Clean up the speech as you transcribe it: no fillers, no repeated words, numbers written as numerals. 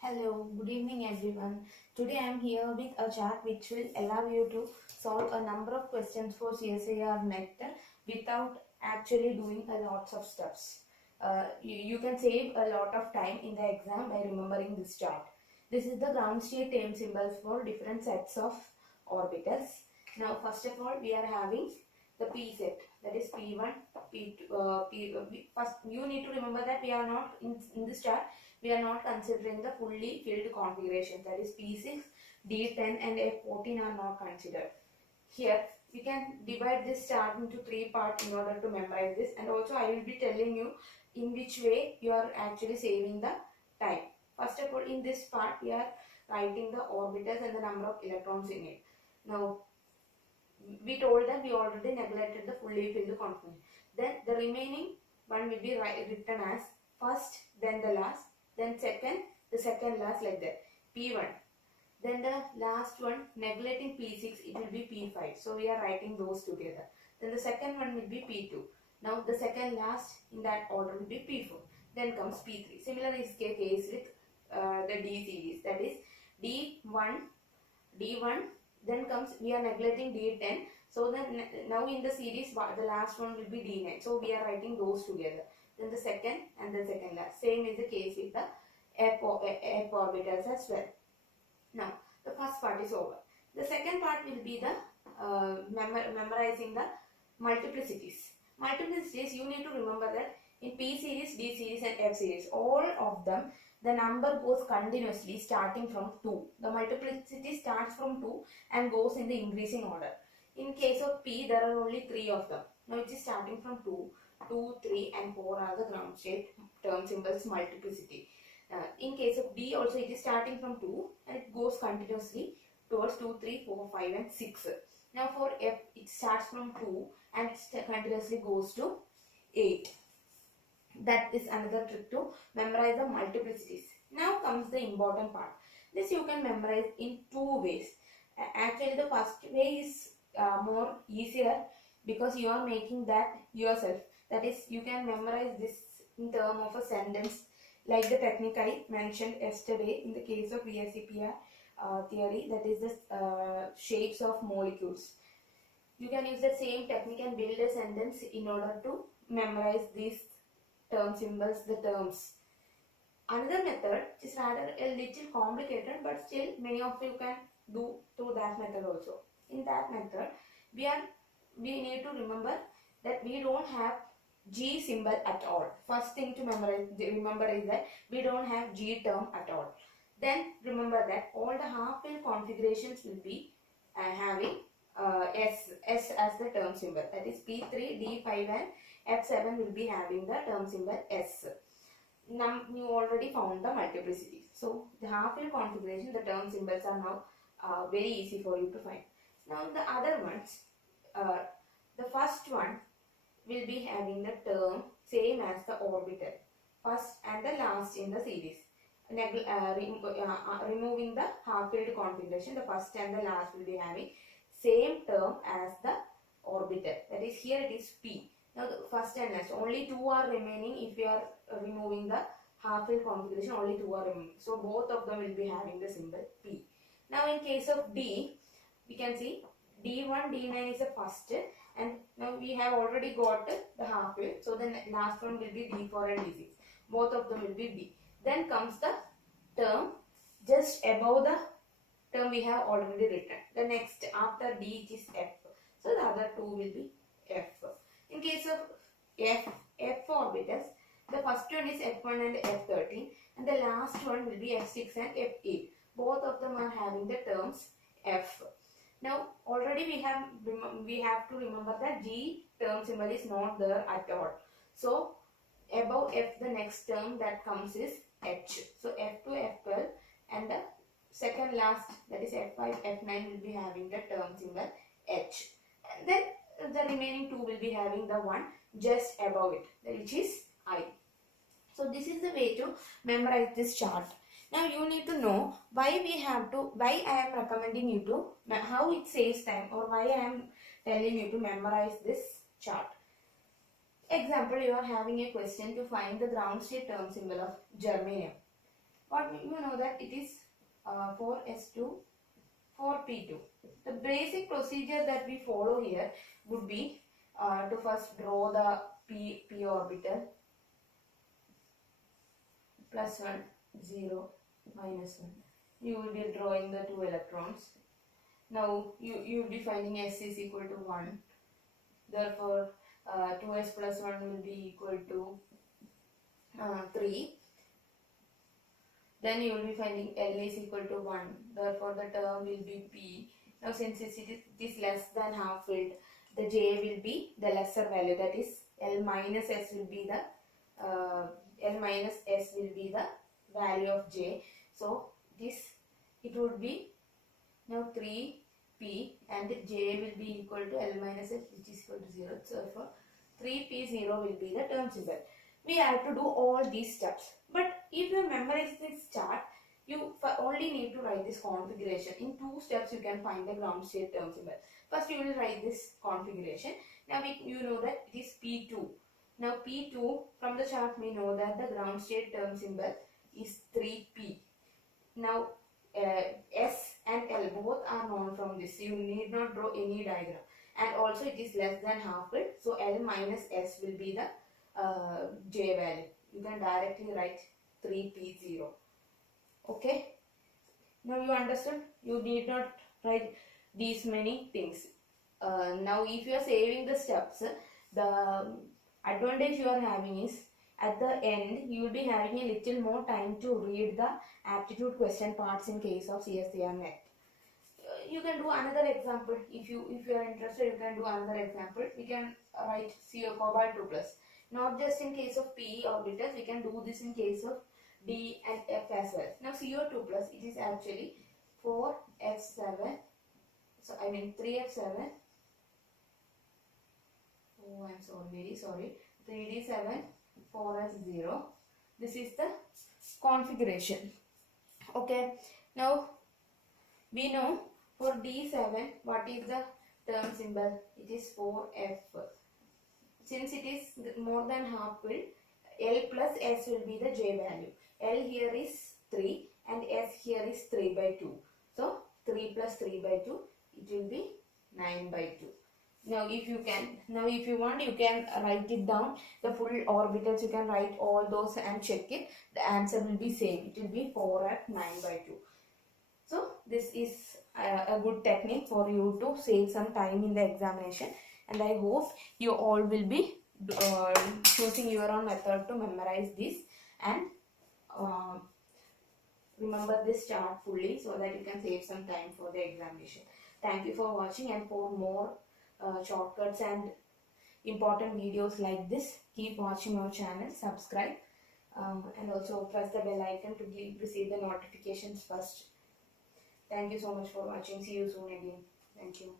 Hello, good evening everyone. Today I am here with a chart which will allow you to solve a number of questions for CSIR NET without actually doing a lots of steps. You can save a lot of time in the exam by remembering this chart. This is the ground state time symbols for different sets of orbitals. Now first of all we are having the P set, that is P1, P2, first you need to remember that we are not in this chart we are not considering the fully filled configuration, that is P6, D10 and F14 are not considered. Here we can divide this chart into three parts in order to memorize this, and also I will be telling you in which way you are actually saving the time. First of all, in this part we are writing the orbitals and the number of electrons in it. Now we told that we already neglected the fully filled configuration. Then the remaining one will be written as first, then the last, then second, the second last, like that. P1. Then the last one, neglecting P6, it will be P5. So we are writing those together. Then the second one will be P2. Now the second last in that order will be P4. Then comes P3. Similar is the case with the D series. That is D1, then comes, we are neglecting D10. So then now in the series, the last one will be D9. So we are writing those together. Then the second and the second last. Same is the case with the F orbitals as well. Now the first part is over. The second part will be the memorizing the multiplicities. Multiplicities, you need to remember that in P series, D series and F series, all of them, the number goes continuously starting from 2. The multiplicity starts from 2 and goes in the increasing order. In case of P, there are only 3 of them. Now it is starting from 2. 2, 3 and 4 are the ground state term symbols multiplicity. In case of D also, it is starting from 2 and it goes continuously towards 2, 3, 4, 5 and 6. Now for F, it starts from 2 and it continuously goes to 8. That is another trick to memorize the multiplicities. Now comes the important part. This you can memorize in two ways. Actually the first way is more easier because you are making that yourself. That is, you can memorize this in terms of a sentence, like the technique I mentioned yesterday in the case of VSEPR theory, that is the shapes of molecules. You can use the same technique and build a sentence in order to memorize these term symbols, the terms. Another method is rather a little complicated, but still many of you can do through that method also. In that method, we need to remember that we don't have G symbol at all. First thing to remember is that we don't have G term at all. Then remember that all the half-fill configurations will be having S as the term symbol. That is P3, D5 and F7 will be having the term symbol S. Now you already found the multiplicity. So the half-fill configuration, the term symbols are now very easy for you to find. Now the other ones, the first one will be having the term same as the orbital, first and the last in the series. Removing the half-filled configuration, the first and the last will be having same term as the orbital. That is, here it is P. Now the first and last, only 2 are remaining. If we are removing the half-fill configuration, only 2 are remaining. So both of them will be having the symbol P. Now in case of D, we can see D1, D9 is the first, and now we have already got the half-fill. So the last one will be D4 and D6. Both of them will be B. Then comes the term just above the term we have already written. The next after D is F. So the other two will be F. In case of F orbitals, the first one is F1 and F13 and the last one will be F6 and F8. Both of them are having the terms F. Now already we have to remember that G term symbol is not there at all. So above F, the next term that comes is H. So F2, F12 and the second last, that is F5, F9 will be having the term symbol H. And then the remaining two will be having the one just above it, which is I. So this is the way to memorize this chart. Now you need to know why I am recommending you to, how it saves time, or why I am telling you to memorize this chart. Example, you are having a question to find the ground state term symbol of germanium. what you know that it is 4s2 4p2. The basic procedure that we follow here would be to first draw the p orbital, plus 1 0 minus 1. You will be drawing the 2 electrons. Now you will be finding s is equal to 1. Therefore 2s plus 1 will be equal to 3. Then you will be finding L is equal to 1. Therefore the term will be P. Now since it is less than half filled, the J will be the lesser value, that is L minus S will be the value of J. So it would be now 3P and J will be equal to L minus S, which is equal to 0. So therefore 3P0 will be the term symbol. We have to do all these steps. But if you memorize this chart, you only need to write this configuration. In 2 steps, you can find the ground state term symbol. First, you will write this configuration. Now, you know that it is P2. Now, P2, from the chart, we know that the ground state term symbol is 3P. Now, S and L both are known from this. You need not draw any diagram. And also, it is less than half filled. So, L minus S will be the J value. You can directly write 3P0. Okay. Now you understood? You need not write these many things. Now if you are saving the steps, the advantage you are having is at the end you will be having a little more time to read the aptitude question parts in case of CSIR net. You can do another example. If you are interested, you can do another example. We can write CO cobalt 2 plus. Not just in case of P orbitals, we can do this in case of D and F as well. Now CO2 plus, it is actually 4F7. So I mean 3F7. Oh, I'm so very sorry. 3D7, 4S0. This is the configuration. Okay. Now we know for D7 what is the term symbol? It is 4F. Since it is more than half filled, L plus S will be the J value. L here is 3 and S here is 3 by 2. So 3 plus 3 by 2, it will be 9 by 2. Now if you want, you can write it down. The full orbitals, you can write all those and check it. The answer will be same. It will be 4 at 9 by 2. So this is a good technique for you to save some time in the examination. And I hope you all will be choosing your own method to memorize this and remember this chart fully so that you can save some time for the examination. Thank you for watching, and for more shortcuts and important videos like this, keep watching our channel, subscribe, and also press the bell icon to receive the notifications first. Thank you so much for watching. See you soon again. Thank you.